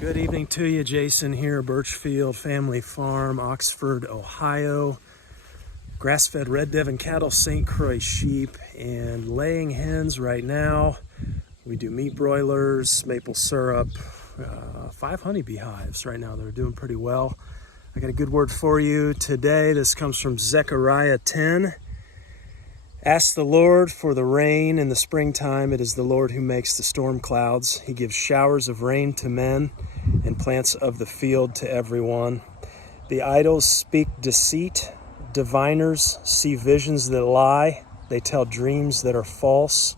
Good evening to you, Jason here, Birchfield Family Farm, Oxford, Ohio. Grass-fed red Devon cattle, St. Croix sheep, and laying hens right now. We do meat broilers, maple syrup, 5 honeybee hives right now. They're doing pretty well. I got a good word for you today. This comes from Zechariah 10. Ask the Lord for the rain in the springtime. It is the Lord who makes the storm clouds. He gives showers of rain to men and plants of the field to everyone. The idols speak deceit. Diviners see visions that lie. They tell dreams that are false.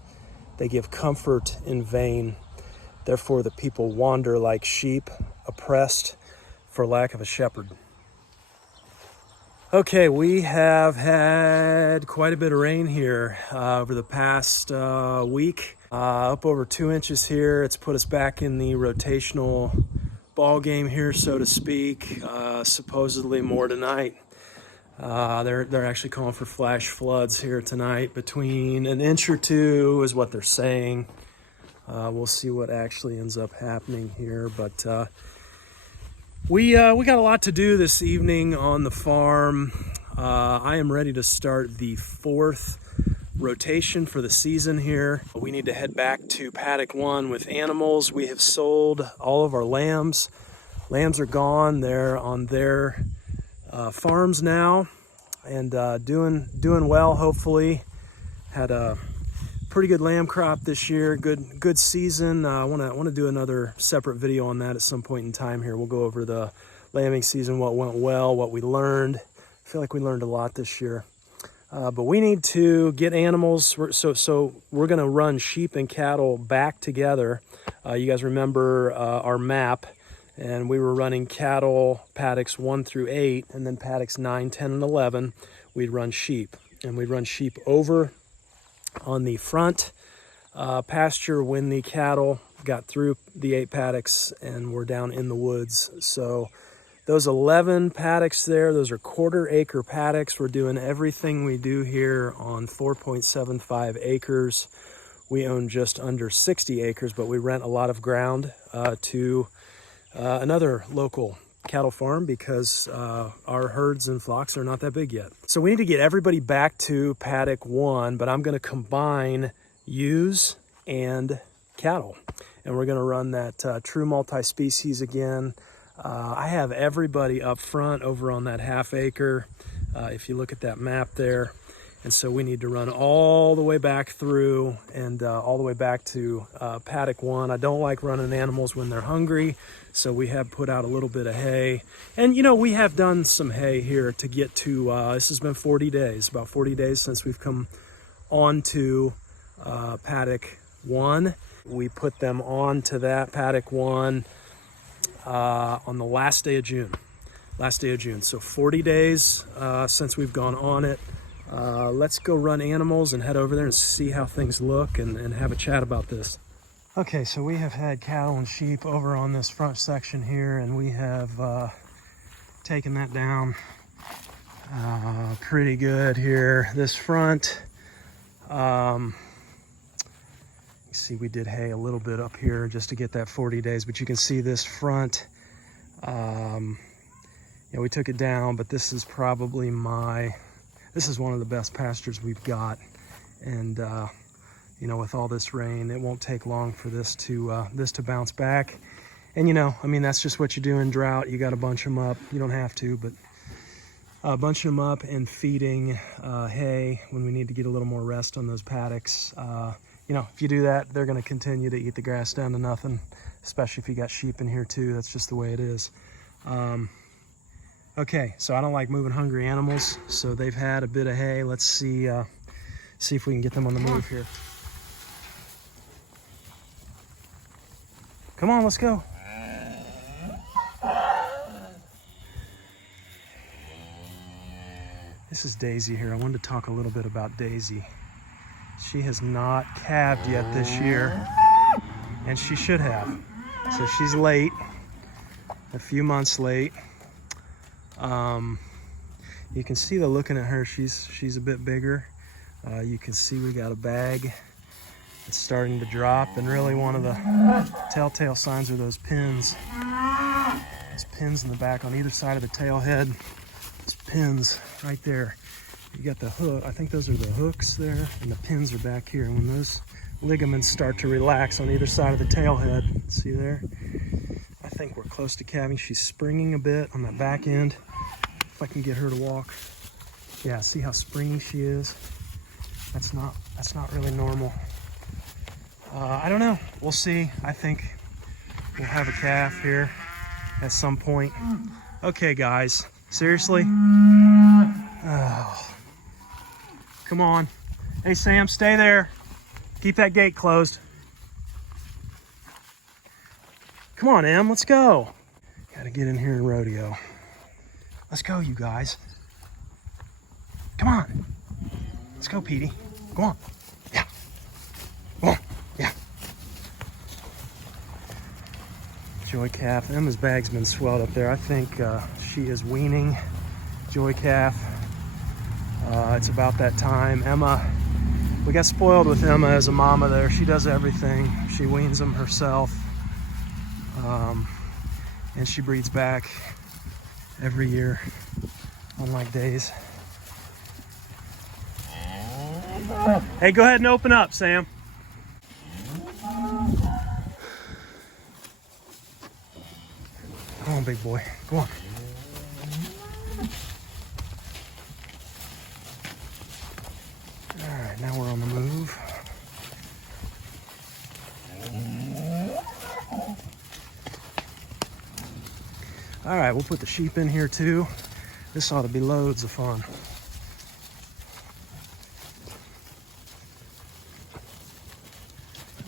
They give comfort in vain. Therefore the people wander like sheep, oppressed for lack of a shepherd. Okay, we have had quite a bit of rain here over the past week, up over 2 inches here. It's put us back in the rotational ball game here, so to speak. Supposedly more tonight. They're actually calling for flash floods here tonight. Between an inch or two is what they're saying. We'll see what actually ends up happening here, but we got a lot to do this evening on the farm. I am ready to start the 4th rotation for the season here. We need to head back to Paddock 1 with animals. We have sold all of our lambs. Lambs are gone. They're on their farms now and doing well, hopefully. Had a pretty good lamb crop this year. Good season. I want to do another separate video on that at some point in time here. We'll go over the lambing season, what went well, what we learned. I feel like we learned a lot this year. But we need to get animals. So we're going to run sheep and cattle back together. You guys remember our map, and we were running cattle paddocks 1 through 8, and then paddocks 9, 10, and 11. We'd run sheep, and we'd run sheep over on the front pasture when the cattle got through the 8 paddocks and were down in the woods. So those 11 paddocks there, those are 1/4 acre paddocks. We're doing everything we do here on 4.75 acres. We own just under 60 acres, but we rent a lot of ground to another local cattle farm because our herds and flocks are not that big yet. So we need to get everybody back to Paddock 1, but I'm going to combine ewes and cattle, and we're going to run that true multi-species again. I have everybody up front over on that 1/2 acre, if you look at that map there. And so we need to run all the way back through and all the way back to Paddock 1. I don't like running animals when they're hungry, so we have put out a little bit of hay. And, you know, we have done some hay here to get to, this has been 40 days, about 40 days since we've come on to Paddock 1. We put them on to that Paddock 1 on the last day of June. So 40 days since we've gone on it. Let's go run animals and head over there and see how things look and have a chat about this. Okay, so we have had cattle and sheep over on this front section here, and we have taken that down pretty good here. This front, you see we did hay a little bit up here just to get that 40 days, but you can see this front, we took it down, but this is probably this is one of the best pastures we've got, and with all this rain, it won't take long for this to bounce back. And that's just what you do in drought. You got to bunch them up. You don't have to, but bunching them up and feeding hay when we need to get a little more rest on those paddocks. If you do that, they're going to continue to eat the grass down to nothing, especially if you got sheep in here too. That's just the way it is. Okay, so I don't like moving hungry animals, so they've had a bit of hay. Let's see if we can get them on the move here. Come on, let's go. This is Daisy here. I wanted to talk a little bit about Daisy. She has not calved yet this year, and she should have. So she's late, a few months late. You can see, though, looking at her, she's a bit bigger. You can see we got a bag It's starting to drop, and really one of the telltale signs are those pins. Those pins in the back on either side of the tail head. Those pins right there. You got the hook, I think those are the hooks there, and the pins are back here. And when those ligaments start to relax on either side of the tail head, see there? I think we're close to calving. She's springing a bit on that back end. If I can get her to walk. Yeah, see how springy she is? That's not really normal. I don't know. We'll see. I think we'll have a calf here at some point. Okay, guys. Seriously? Oh. Come on. Hey, Sam, stay there. Keep that gate closed. Come on, Em. Let's go. Gotta get in here and rodeo. Let's go, you guys. Come on. Let's go, Petey. Go on. Yeah. Go on. Yeah. Joy calf. Emma's bag's been swelled up there. I think she is weaning. Joy calf. It's about that time. Emma, we got spoiled with Emma as a mama there. She does everything. She weans them herself. And she breeds back every year on like days. Hey, go ahead and open up, Sam. Come on, big boy. Go on. All right, now we're on the move. All right, we'll put the sheep in here too. This ought to be loads of fun.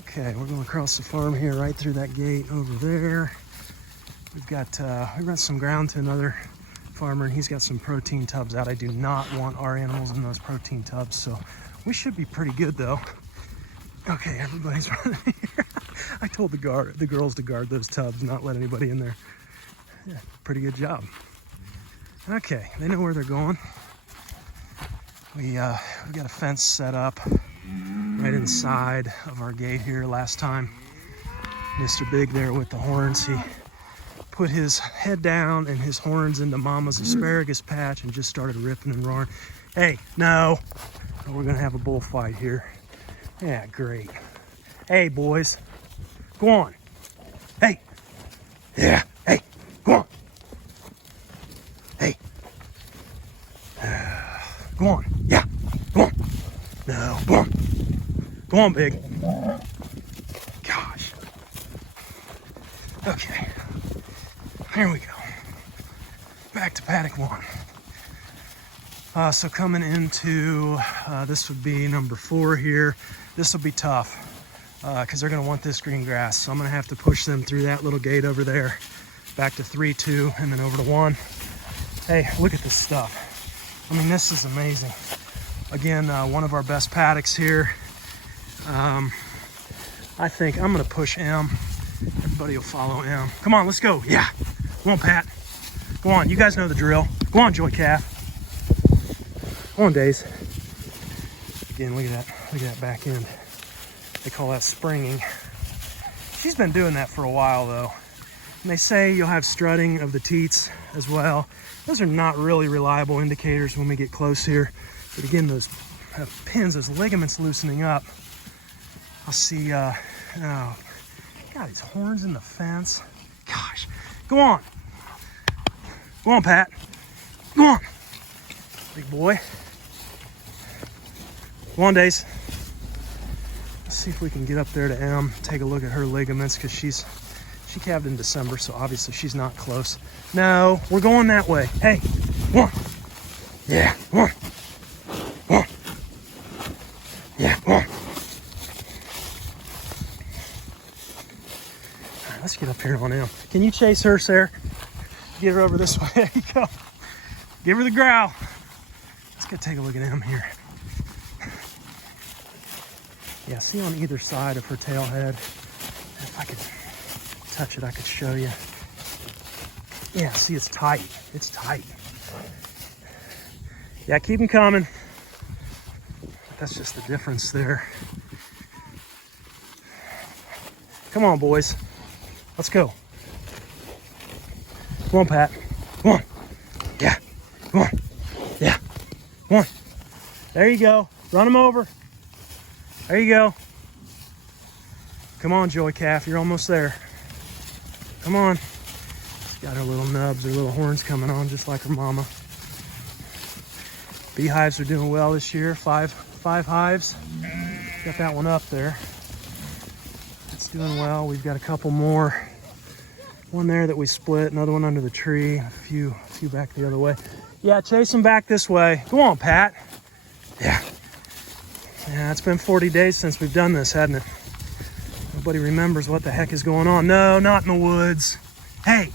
Okay, we're going across the farm here, right through that gate over there. We've got some ground to another farmer, and he's got some protein tubs out. I do not want our animals in those protein tubs, so we should be pretty good though. Okay, everybody's running here. I told the girls to guard those tubs, not let anybody in there. Yeah, pretty good job. Okay, they know where they're going. We've got a fence set up right inside of our gate here. Last time, Mr. Big there with the horns, he put his head down and his horns into Mama's asparagus patch and just started ripping and roaring. Hey, no, we're gonna have a bullfight here. Yeah, great. Hey, boys, go on. Hey, yeah, hey, go on. Hey, go on, yeah, go on. No, go on. Go on, Big. Gosh. Okay. Here we go. Back to paddock 1. So coming into, this would be number 4 here. This will be tough because they're going to want this green grass. So I'm going to have to push them through that little gate over there, back to 3, 2, and then over to 1. Hey, look at this stuff. I mean, this is amazing. Again, one of our best paddocks here. I think I'm going to push M. Everybody will follow M. Come on, let's go. Yeah. Come on, Pat. Go on. You guys know the drill. Go on, Joy Calf. Go on, Days. Again, look at that. Look at that back end. They call that springing. She's been doing that for a while, though. And they say you'll have strutting of the teats as well. Those are not really reliable indicators when we get close here. But again, those pins, those ligaments loosening up. I'll see, oh, got his horns in the fence. Gosh, go on. Go on, Pat. Go on. Big boy. Go on, Days. Let's see if we can get up there to M, take a look at her ligaments, because she calved in December, so obviously she's not close. No, we're going that way. Hey, come on. Yeah, come on. Come on. Yeah, come on. All right, let's get up here on M. Can you chase her, Sarah? Get her over this way. There you go. Give her the growl. Let's go take a look at M here. Yeah, see on either side of her tail head. If I could touch it, I could show you. Yeah, see, it's tight. It's tight. Yeah, keep them coming. That's just the difference there. Come on, boys. Let's go. Come on, Pat. Come on. Yeah. Come on. Yeah. Come on. There you go. Run them over. There you go. Come on, Joy Calf. You're almost there. Come on. She's got her little nubs, her little horns coming on just like her mama. Beehives are doing well this year. Five hives. Got that one up there. It's doing well. We've got a couple more. One there that we split, another one under the tree, a few back the other way. Yeah, chase them back this way. Go on, Pat. Yeah. Yeah, it's been 40 days since we've done this, hasn't it? Nobody remembers what the heck is going on. No, not in the woods. Hey,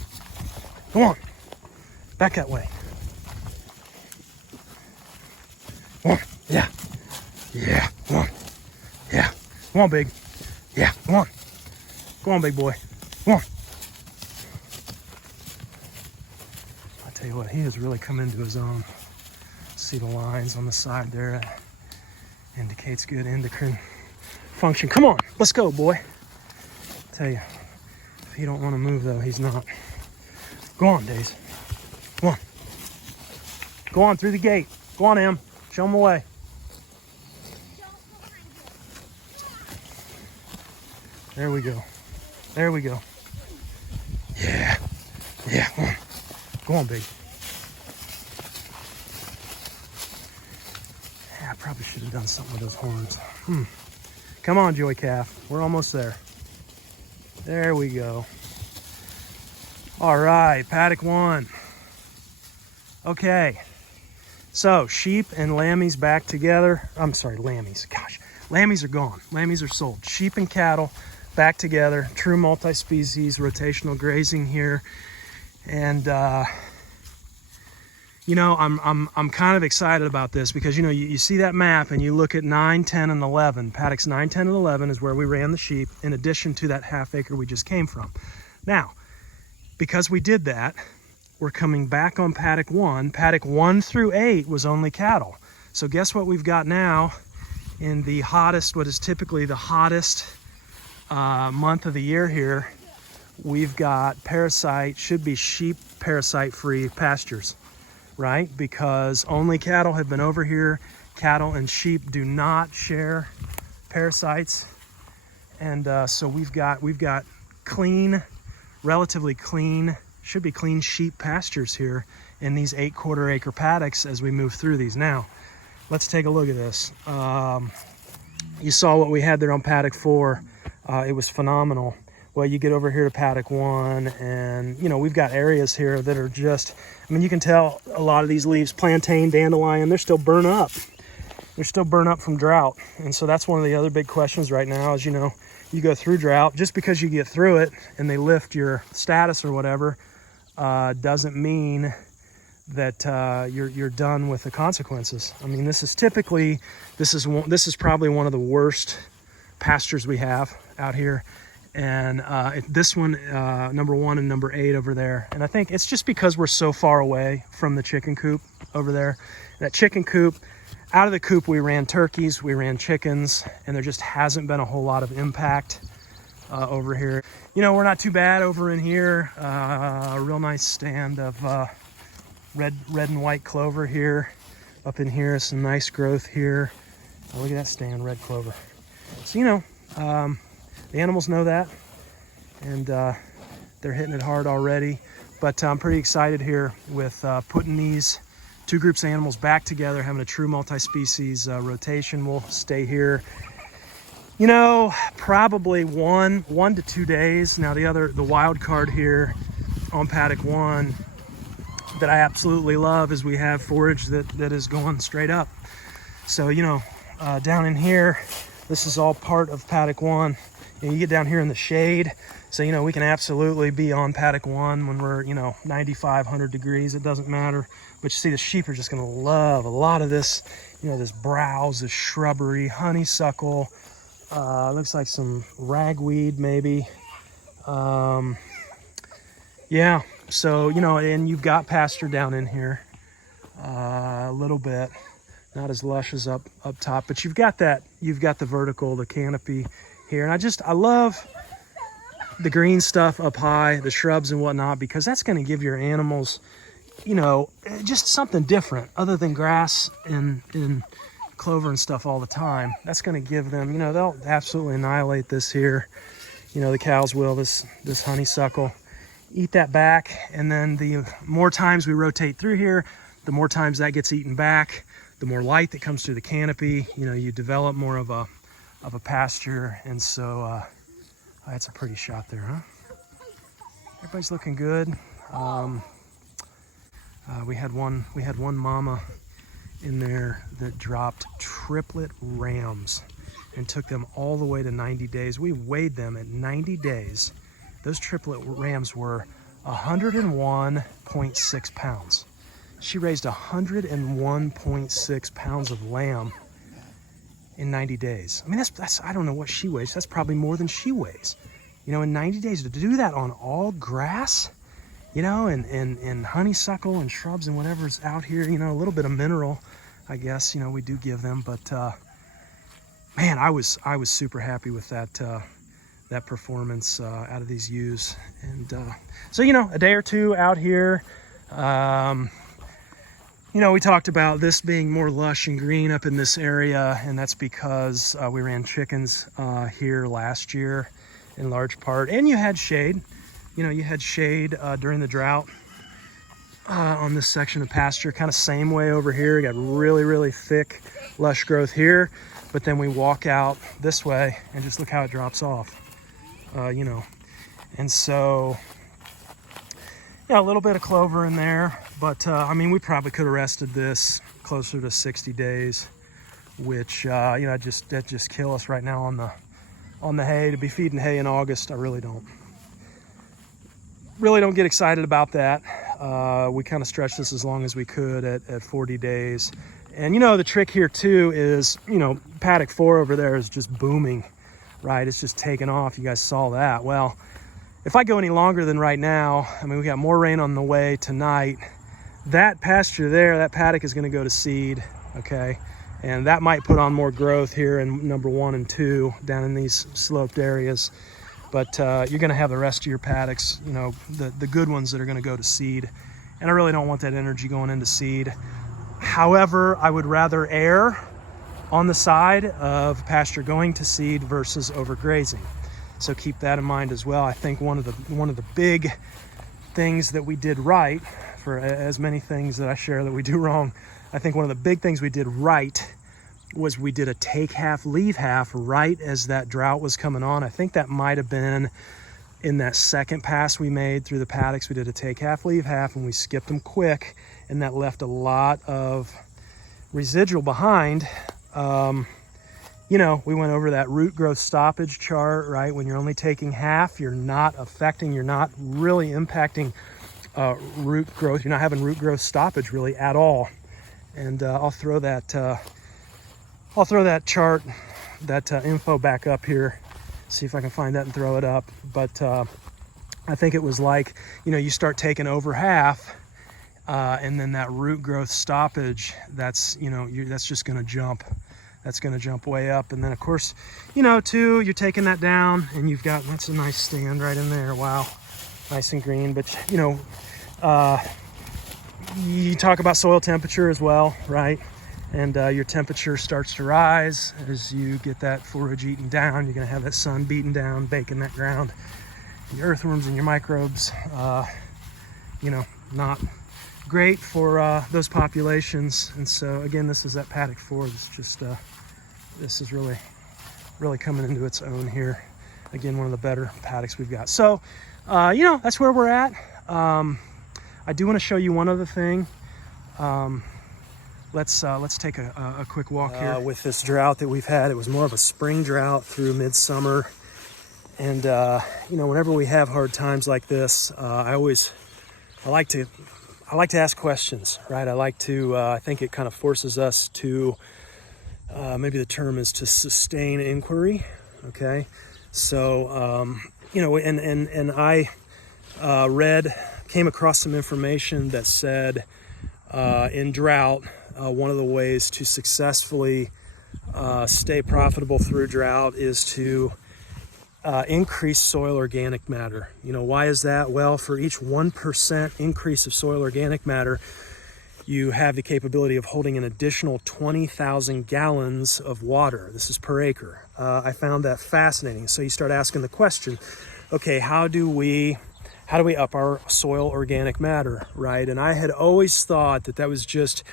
go on. Back that way. Come on. Yeah. Yeah. Come on. Yeah. Come on, big. Yeah. Come on. Come on, big boy. Come on. I tell you what, he has really come into his own. See the lines on the side there. That indicates good endocrine function. Come on. Let's go, boy. I tell you, if he don't want to move, though, he's not. Go on, Days. Come on. Go on through the gate. Go on, Em. Show him the way. There we go. There we go. Yeah. Yeah. Come on. Go on, big. Yeah, I probably should have done something with those horns. Come on, Joy Calf. We're almost there. There we go. All right, paddock 1. Okay. So, sheep and lammies back together. I'm sorry, lammies. Gosh, lammies are gone. Lammies are sold. Sheep and cattle back together. True multi-species, rotational grazing here. And, you know, I'm kind of excited about this because, you know, you see that map and you look at 9, 10, and 11. Paddocks 9, 10, and 11 is where we ran the sheep in addition to that half acre we just came from. Now, because we did that, we're coming back on paddock 1. Paddock 1 through 8 was only cattle. So guess what we've got now in the hottest, what is typically the hottest month of the year here. We've got parasite, should be sheep parasite-free pastures, right? Because only cattle have been over here. Cattle and sheep do not share parasites. And so we've got clean, relatively clean, should be clean sheep pastures here in these 8 quarter-acre paddocks as we move through these. Now, let's take a look at this. You saw what we had there on paddock 4. It was phenomenal. Well, you get over here to paddock 1, and you know, we've got areas here that are just, I mean, you can tell a lot of these leaves, plantain, dandelion, they're still burnt up. They're still burnt up from drought. And so that's one of the other big questions right now is, you know, you go through drought, just because you get through it and they lift your status or whatever, doesn't mean that you're done with the consequences. I mean, this is typically, this is probably one of the worst pastures we have out here. And this one, number 1 and number 8 over there. And I think it's just because we're so far away from the chicken coop over there. That chicken coop, out of the coop we ran turkeys, we ran chickens, and there just hasn't been a whole lot of impact over here. You know, we're not too bad over in here. A real nice stand of red and white clover here. Up in here, some nice growth here. Oh, look at that stand, red clover. So, you know, the animals know that, and they're hitting it hard already. But I'm pretty excited here with putting these 2 groups of animals back together, having a true multi-species rotation. We'll stay here, you know, probably 1 to 2 days. Now the wild card here on paddock 1 that I absolutely love is we have forage that is going straight up. So, you know, down in here, this is all part of paddock 1. You get down here in the shade, so, you know, we can absolutely be on paddock 1 when we're, you know, 95, 100 degrees. It doesn't matter. But you see, the sheep are just going to love a lot of this, you know, this browse, this shrubbery, honeysuckle. Looks like some ragweed maybe. Yeah, so, you know, and you've got pasture down in here a little bit. Not as lush as up top, but you've got the vertical, the canopy here. And I love, the green stuff up high, the shrubs and whatnot, because that's going to give your animals, you know, just something different other than grass and clover and stuff all the time. That's going to give them, you know, they'll absolutely annihilate this here. You know, the cows will, this honeysuckle, eat that back. And then the more times we rotate through here, the more times that gets eaten back, the more light that comes through the canopy. You know, you develop more of a pasture. And so that's a pretty shot there, huh? Everybody's looking good. We had one mama in there that dropped triplet rams and took them all the way to 90 days. We weighed them at 90 days. Those triplet rams were 101.6 pounds. She raised 101.6 pounds of lamb in 90 days. I mean, that's I don't know what she weighs. That's probably more than she weighs. You know, in 90 days, to do that on all grass, you know, and honeysuckle and shrubs and whatever's out here, you know, a little bit of mineral, I guess, you know, we do give them. But man, I was super happy with that performance out of these ewes. And so, you know, a day or two out here, you know, we talked about this being more lush and green up in this area, and that's because we ran chickens here last year in large part. And you had shade. You know, you had shade during the drought on this section of pasture. Kind of same way over here. You got really, really thick, lush growth here. But then we walk out this way and just look how it drops off, you know. And so, yeah, a little bit of clover in there. But, I mean, we probably could have rested this closer to 60 days, which, you know, that just kill us right now on the hay. To be feeding hay in August, I really don't get excited about that. We kind of stretched this as long as we could at 40 days. And, you know, the trick here too is, you know, paddock 4 over there is just booming, right? It's just taking off. You guys saw that. Well, if I go any longer than right now, I mean, we got more rain on the way tonight. That pasture there, that paddock is going to go to seed, okay? And that might put on more growth here in number 1 and 2 down in these sloped areas. But you're going to have the rest of your paddocks, you know, the good ones that are going to go to seed. And I really don't want that energy going into seed. However, I would rather err on the side of pasture going to seed versus overgrazing. So keep that in mind as well. I think one of the big things that we did right, for as many things that I share that we do wrong, I think one of the big things we did right was we did a take half, leave half right as that drought was coming on. I think that might have been in that second pass we made through the paddocks. We did a take half, leave half, and we skipped them quick, and that left a lot of residual behind. You know, we went over that root growth stoppage chart, right? When you're only taking half, you're not really impacting root growth. You're not having root growth stoppage really at all. And I'll throw that chart, that info back up here, see if I can find that and throw it up. But I think it was like, you know, you start taking over half, and then that root growth stoppage, that's, you know, that's just going to jump. That's going to jump way up. And then, of course, you know, too, you're taking that down, and you've got, that's a nice stand right in there. Wow, nice and green. But, you know, you talk about soil temperature as well, right? And your temperature starts to rise as you get that forage eaten down. You're going to have that sun beating down, baking that ground. Your earthworms and your microbes, you know, not great for those populations. And so, again, this is that paddock 4. It's just, this is really coming into its own here. Again, one of the better paddocks we've got. So, you know, that's where we're at. I do want to show you one other thing. Let's take a quick walk here. With this drought that we've had, it was more of a spring drought through midsummer. And, you know, whenever we have hard times like this, I like to ask questions, right? I think it kind of forces us to, maybe the term is to sustain inquiry, okay? So, you know, and I came across some information that said in drought, one of the ways to successfully stay profitable through drought is to increased soil organic matter. You know, why is that? Well, for each 1% increase of soil organic matter, you have the capability of holding an additional 20,000 gallons of water. This is per acre. I found that fascinating. So you start asking the question, okay, how do we up our soil organic matter, right? And I had always thought that was just,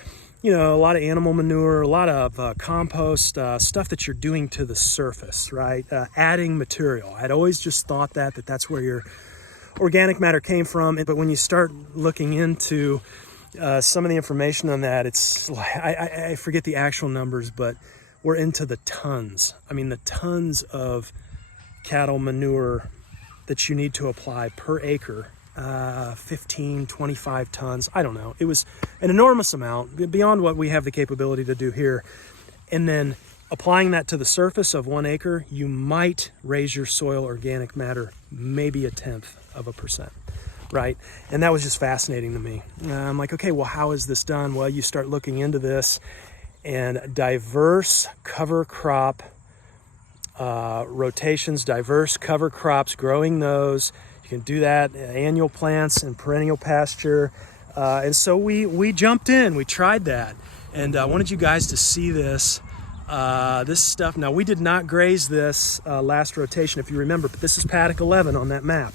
you know, a lot of animal manure, a lot of compost, stuff that you're doing to the surface, right? Adding material. I'd always just thought that's where your organic matter came from. But when you start looking into some of the information on that, it's I forget the actual numbers, but we're into the tons. I mean, the tons of cattle manure that you need to apply per acre, 15, 25 tons. I don't know. It was an enormous amount beyond what we have the capability to do here. And then applying that to the surface of 1 acre, you might raise your soil organic matter maybe 0.1%. Right? And that was just fascinating to me. I'm like, okay, well, how is this done? Well, you start looking into this, and diverse cover crop rotations, diverse cover crops, growing those. You can do that, annual plants and perennial pasture. And so we jumped in, we tried that. And I wanted you guys to see this. This stuff. Now, we did not graze this last rotation, if you remember, but this is Paddock 11 on that map.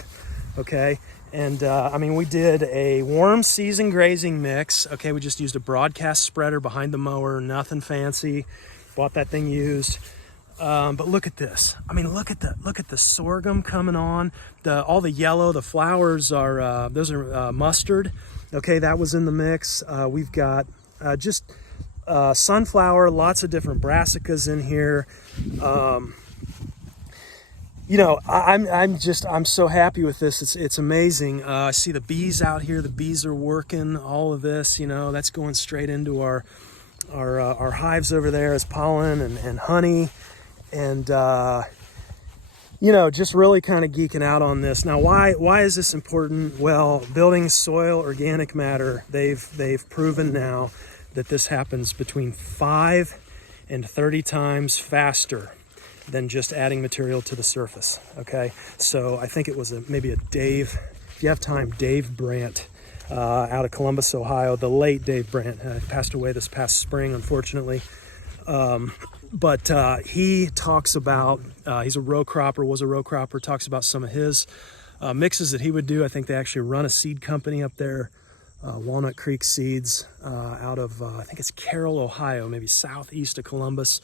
Okay. And I mean, we did a warm season grazing mix. Okay, we just used a broadcast spreader behind the mower, nothing fancy. Bought that thing used. But look at this. I mean, look at the sorghum coming on. All the yellow, the flowers are those are mustard. Okay, that was in the mix. We've got just sunflower, lots of different brassicas in here. You know, I'm so happy with this. It's amazing. I see the bees out here. The bees are working all of this. You know, that's going straight into our hives over there as pollen and honey, and you know, just really kind of geeking out on this. Now, why is this important? Well, building soil organic matter. They've proven now that this happens between 5 and 30 times faster than just adding material to the surface. Okay, so I think it was maybe a Dave, if you have time, Dave Brandt out of Columbus, Ohio, the late Dave Brandt, passed away this past spring, unfortunately. But he talks about, he's a row cropper, was a row cropper, talks about some of his mixes that he would do. I think they actually run a seed company up there, Walnut Creek Seeds, out of, I think it's Carroll, Ohio, maybe southeast of Columbus.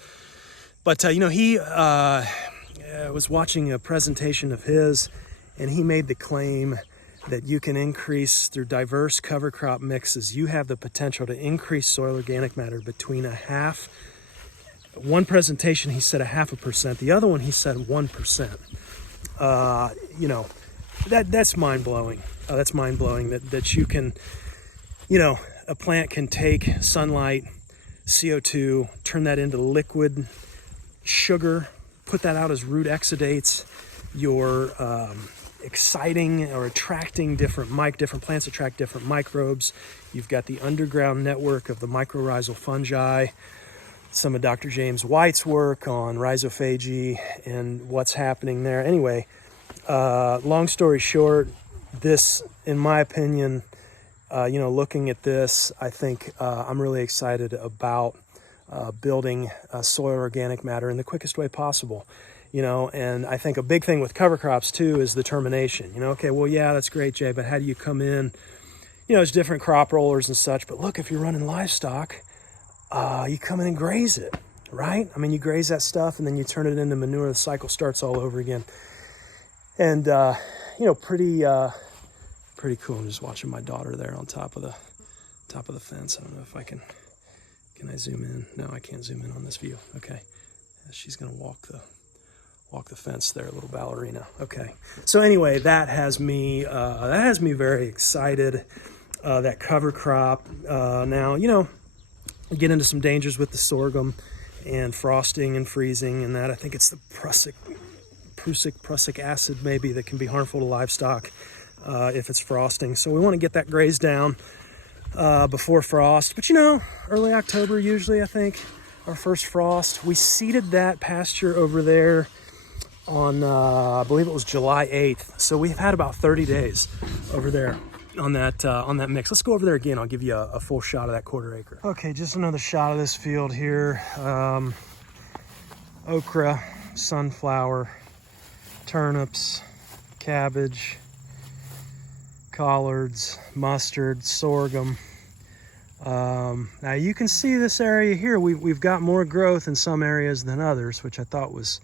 But, you know, he was watching a presentation of his, and he made the claim that you can increase through diverse cover crop mixes. You have the potential to increase soil organic matter between one presentation, he said 0.5%. The other one, he said 1%. You know, that's mind-blowing. That's mind-blowing that you can, you know, a plant can take sunlight, CO2, turn that into liquid sugar, put that out as root exudates. You're exciting or attracting different plants attract different microbes. You've got the underground network of the mycorrhizal fungi, some of Dr. James White's work on rhizophagy and what's happening there. Anyway, long story short, this, in my opinion, you know, looking at this, I think I'm really excited about building soil organic matter in the quickest way possible, you know. And I think a big thing with cover crops too is the termination. You know, okay, well, yeah, that's great, Jay, but how do you come in? You know, there's different crop rollers and such, but look, if you're running livestock, you come in and graze it, right? I mean, you graze that stuff and then you turn it into manure. The cycle starts all over again. And you know, pretty cool. I'm just watching my daughter there on top of the fence. I don't know if I can I zoom in? No, I can't zoom in on this view. Okay, she's gonna walk the fence there, little ballerina. Okay, so anyway, that has me very excited. That cover crop. Now, you know, we get into some dangers with the sorghum and frosting and freezing and that. I think it's the prussic acid maybe that can be harmful to livestock if it's frosting. So we want to get that grazed down before frost. But you know, early October usually, I think, our first frost. We seeded that pasture over there on, I believe it was July 8th. So we've had about 30 days over there on that mix. Let's go over there again. I'll give you a full shot of that 1/4 acre. Okay, just another shot of this field here. Okra, sunflower, turnips, cabbage, collards, mustard, sorghum. Now you can see this area here. We've got more growth in some areas than others, which I thought was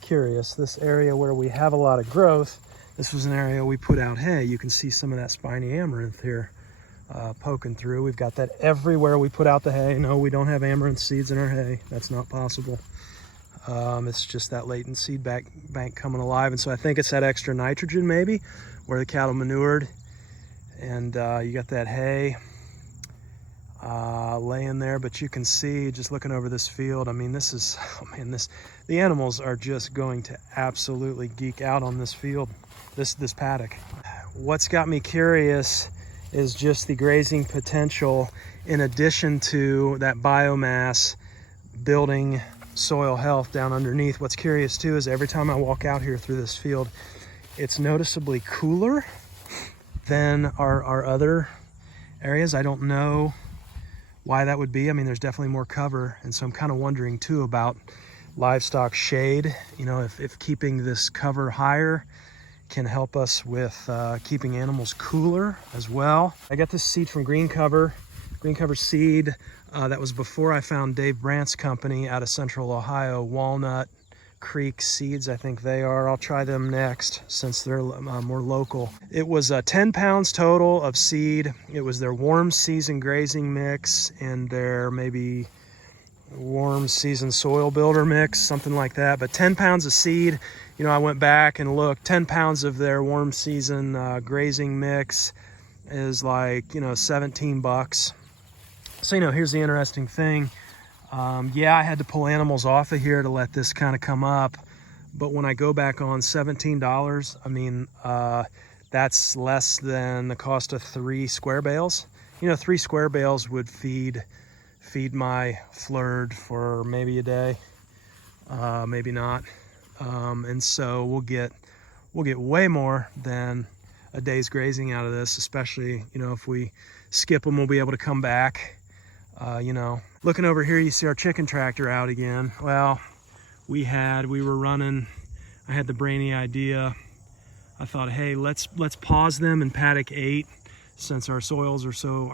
curious. This area where we have a lot of growth, this was an area we put out hay. You can see some of that spiny amaranth here poking through. We've got that everywhere we put out the hay. No, we don't have amaranth seeds in our hay. That's not possible. It's just that latent seed bank coming alive. And so I think it's that extra nitrogen maybe where the cattle manured. And you got that hay laying there, but you can see just looking over this field, I mean, this is, oh man, the animals are just going to absolutely geek out on this field, this paddock. What's got me curious is just the grazing potential in addition to that biomass building soil health down underneath. What's curious too is every time I walk out here through this field, it's noticeably cooler than our other areas. I don't know why that would be. I mean, there's definitely more cover, and so I'm kind of wondering too about livestock shade. You know, if keeping this cover higher can help us with keeping animals cooler as well. I got this seed from Green Cover Seed. That was before I found Dave Brandt's company out of Central Ohio, Walnut Creek Seeds, I think they are. I'll try them next since they're more local. It was 10 pounds total of seed. It was their warm season grazing mix and their maybe warm season soil builder mix, something like that. But 10 pounds of seed. You know, I went back and looked. 10 pounds of their warm season grazing mix is like, you know, 17 bucks. So, you know, here's the interesting thing. Yeah, I had to pull animals off of here to let this kind of come up. But when I go back on $17, I mean, that's less than the cost of 3 square bales. You know, 3 square bales would feed my flurd for maybe a day, maybe not. And so we'll get way more than a day's grazing out of this, especially, you know, if we skip them, we'll be able to come back. You know, looking over here, you see our chicken tractor out again. Well, we were running, I had the brainy idea. I thought, hey, let's pause them in paddock 8 since our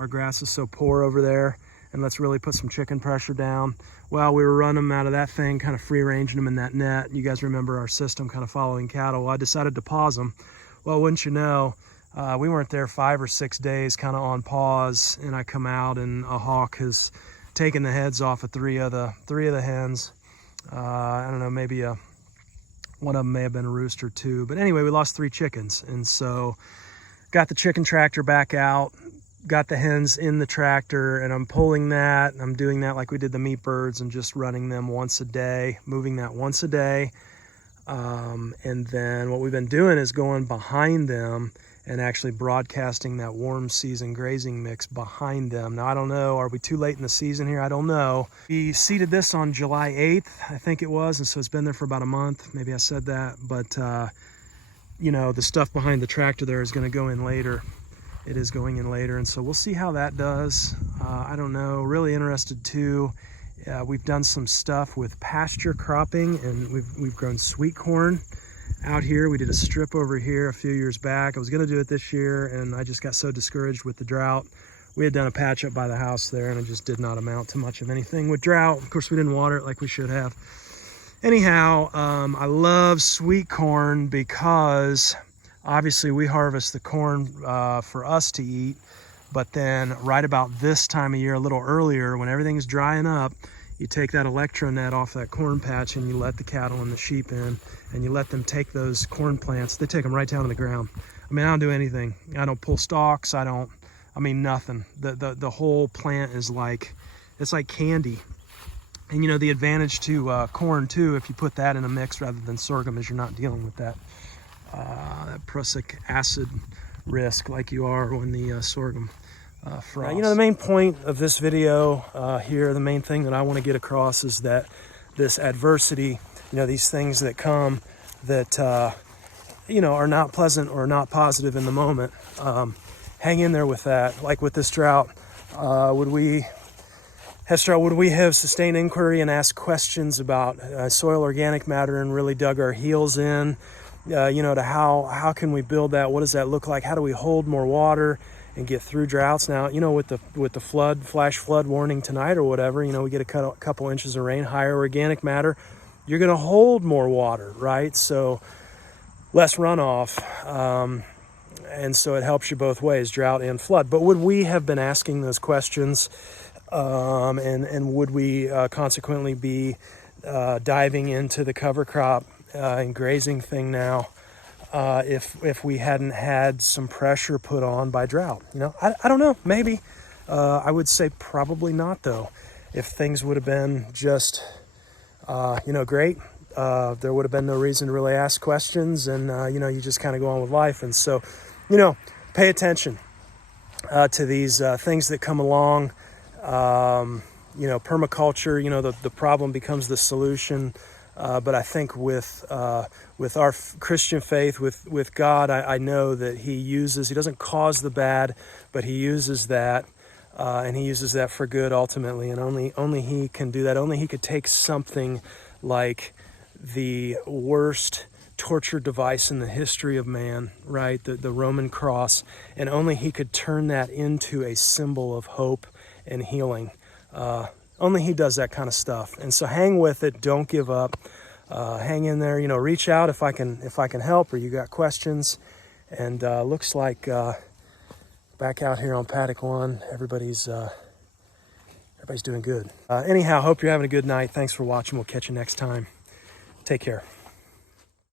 grass is so poor over there, and let's really put some chicken pressure down. Well, we were running them out of that thing, kind of free ranging them in that net. You guys remember our system kind of following cattle. Well, I decided to pause them. Well, wouldn't you know, we weren't there 5 or 6 days kind of on pause, and I come out and a hawk has taken the heads off of three of the hens. I don't know, maybe one of them may have been a rooster too, but anyway, we lost 3 chickens. And so got the chicken tractor back out, got the hens in the tractor, and I'm pulling that. I'm doing that like we did the meat birds and just running them once a day, moving that once a day. And then what we've been doing is going behind them and actually broadcasting that warm season grazing mix behind them. Now, I don't know, are we too late in the season here? I don't know. We seeded this on July 8th, I think it was, and so it's been there for about a month. Maybe I said that, but you know, the stuff behind the tractor there is gonna go in later. It is going in later, and so we'll see how that does. I don't know, really interested too. We've done some stuff with pasture cropping, and we've grown sweet corn out here. We did a strip over here a few years back. I was gonna do it this year, and I just got so discouraged with the drought. We had done a patch up by the house there, and it just did not amount to much of anything with drought. Of course, we didn't water it like we should have. Anyhow, I love sweet corn because obviously we harvest the corn for us to eat, but then right about this time of year, a little earlier, when everything's drying up, you take that electronet off that corn patch and you let the cattle and the sheep in, and you let them take those corn plants. They take them right down to the ground. I mean, I don't do anything. I don't pull stalks. I mean, nothing. The whole plant is like, it's like candy. And you know, the advantage to corn too, if you put that in a mix rather than sorghum, is you're not dealing with that prussic acid risk like you are when the sorghum frost. You know, the main point of this video here, the main thing that I want to get across is that this adversity, you know, these things that come, that are not pleasant or not positive in the moment. Hang in there with that. Like with this drought, would we have sustained inquiry and asked questions about soil organic matter and really dug our heels in, to how can we build that? What does that look like? How do we hold more water and get through droughts? Now, with the flash flood warning tonight or whatever, we get a couple inches of rain, higher organic matter, you're going to hold more water, right? So less runoff, and so it helps you both ways, drought and flood. But would we have been asking those questions, and would we consequently be diving into the cover crop and grazing thing now if we hadn't had some pressure put on by drought? I don't know, maybe. I would say probably not, though. If things would have been just great, there would have been no reason to really ask questions, and you just kind of go on with life. And so pay attention to these things that come along. Permaculture, the problem becomes the solution. But I think with our Christian faith, with God, I know that He doesn't cause the bad, but He uses that, and He uses that for good ultimately. And only He can do that. Only He could take something like the worst torture device in the history of man, right? The Roman cross, and only He could turn that into a symbol of hope and healing. Only He does that kind of stuff. And so hang with it. Don't give up. Hang in there. Reach out if I can help, or you got questions. And looks like back out here on Paddock 1, everybody's doing good. Anyhow, hope you're having a good night. Thanks for watching. We'll catch you next time. Take care.